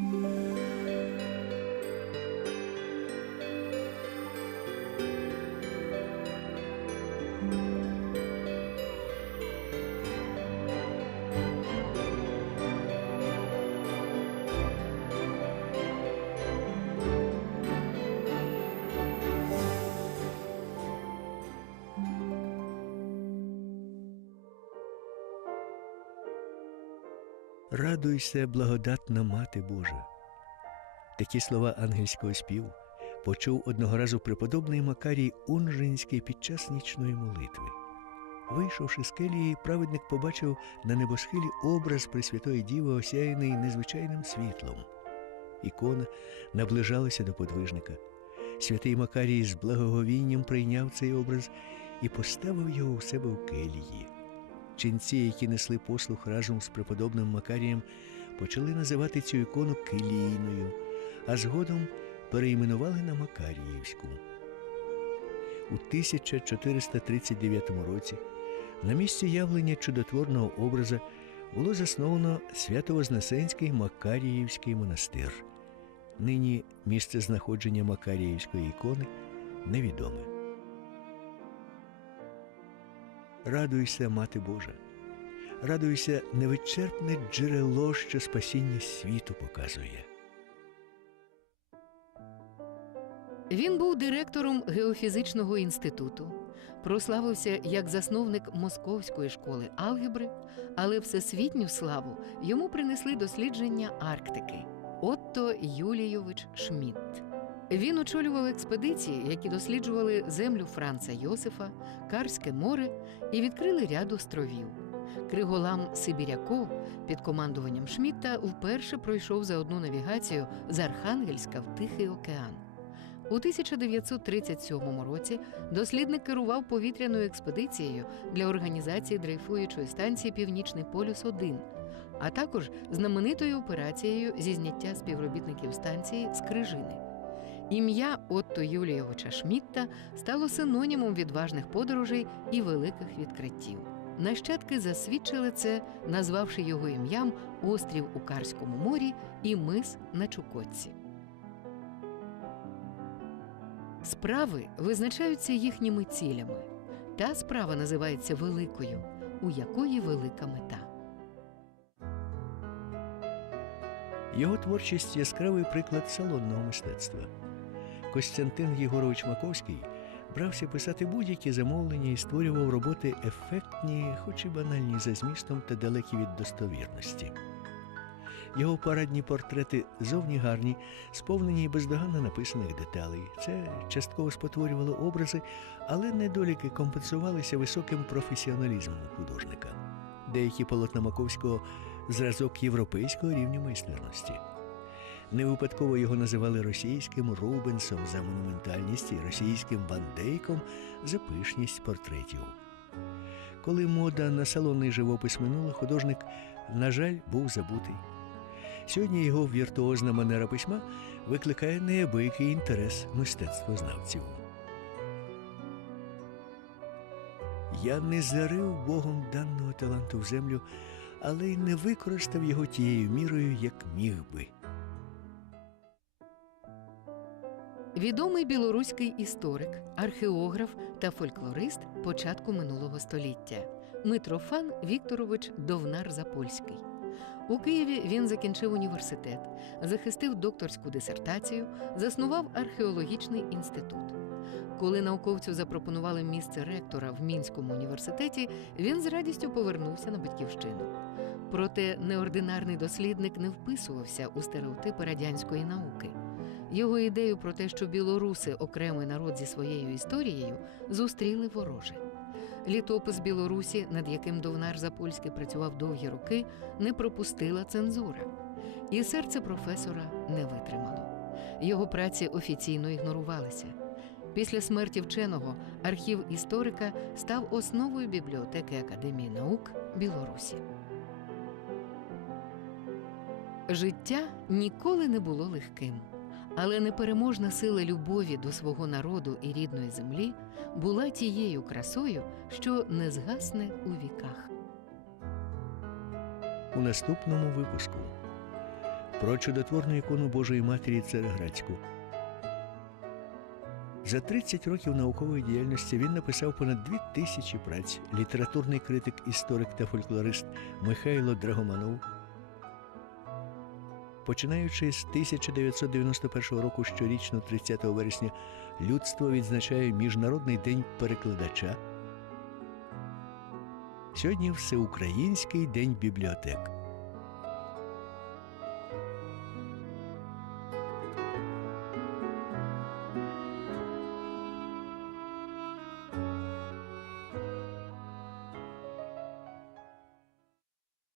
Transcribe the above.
Música Радуйся, благодатна Мати Божа. Такі слова ангельського співу почув одного разу преподобний Макарій Унжинський під час нічної молитви. Вийшовши з келії, праведник побачив на небосхилі образ Пресвятої Діви, осяяний незвичайним світлом. Ікона наближалася до подвижника. Святий Макарій з благоговінням прийняв цей образ і поставив його у себе в келії. Ченці, які несли послух разом з преподобним Макарієм, почали називати цю ікону Килійною, а згодом перейменували на Макаріївську. У 1439 році на місці явлення чудотворного образа було засновано Свято-Вознесенський Макаріївський монастир. Нині місце знаходження Макаріївської ікони невідоме. Радуйся, Мати Божа, радуйся невичерпне джерело, що спасіння світу показує. Він був директором геофізичного інституту, прославився як засновник Московської школи алгебри, але всесвітню славу йому принесли дослідження Арктики Отто Юлійович Шмідт. Він очолював експедиції, які досліджували землю Франца Йосифа, Карське море і відкрили ряд островів. Криголам Сибіряков під командуванням Шмідта вперше пройшов за одну навігацію з Архангельська в Тихий океан. У 1937 році дослідник керував повітряною експедицією для організації дрейфуючої станції Північний полюс 1 а також знаменитою операцією зі зняття співробітників станції з Крижини. Ім'я Отто Юлійовича Шмідта стало синонімом відважних подорожей і великих відкриттів. Нащадки засвідчили це, назвавши його ім'ям острів у Карському морі і мис на Чукотці. Справи визначаються їхніми цілями. Та справа називається великою, у якої велика мета. Його творчість яскравий приклад салонного мистецтва. Костянтин Єгорович Маковський брався писати будь-які замовлення і створював роботи ефектні, хоч і банальні за змістом та далекі від достовірності. Його парадні портрети зовні гарні, сповнені бездоганно написаних деталей. Це частково спотворювало образи, але недоліки компенсувалися високим професіоналізмом художника. Деякі полотна Маковського зразок європейського рівня майстерності. Не випадково його називали російським Рубенсом за монументальність і російським Вандейком за пишність портретів. Коли мода на салонний живопис минула, художник, на жаль, був забутий. Сьогодні його віртуозна манера письма викликає неабиякий інтерес мистецтвознавців. Я не зарив Богом даного таланту в землю, але й не використав його тією мірою, як міг би. Відомий білоруський історик, археограф та фольклорист початку минулого століття Митрофан Вікторович Довнар Запольський. У Києві він закінчив університет, захистив докторську дисертацію, заснував археологічний інститут. Коли науковцю запропонували місце ректора в Мінському університеті, він з радістю повернувся на батьківщину. Проте неординарний дослідник не вписувався у стереотипи радянської науки. Його ідею про те, що білоруси окремий народ зі своєю історією, зустріли вороже. Літопис Білорусі, над яким Довнар Запольський працював довгі роки, не пропустила цензура. І серце професора не витримало. Його праці офіційно ігнорувалися. Після смерті вченого архів історика став основою бібліотеки Академії наук Білорусі. Життя ніколи не було легким, але непереможна сила любові до свого народу і рідної землі була тією красою, що не згасне у віках. У наступному випуску про чудотворну ікону Божої Матері Цареградську. За 30 років наукової діяльності він написав понад дві тисячі праць. Літературний критик, історик та фольклорист Михайло Драгоманов. Починаючи з 1991 року, щорічно, 30 вересня, людство відзначає Міжнародний день перекладача. Сьогодні Всеукраїнський день бібліотек.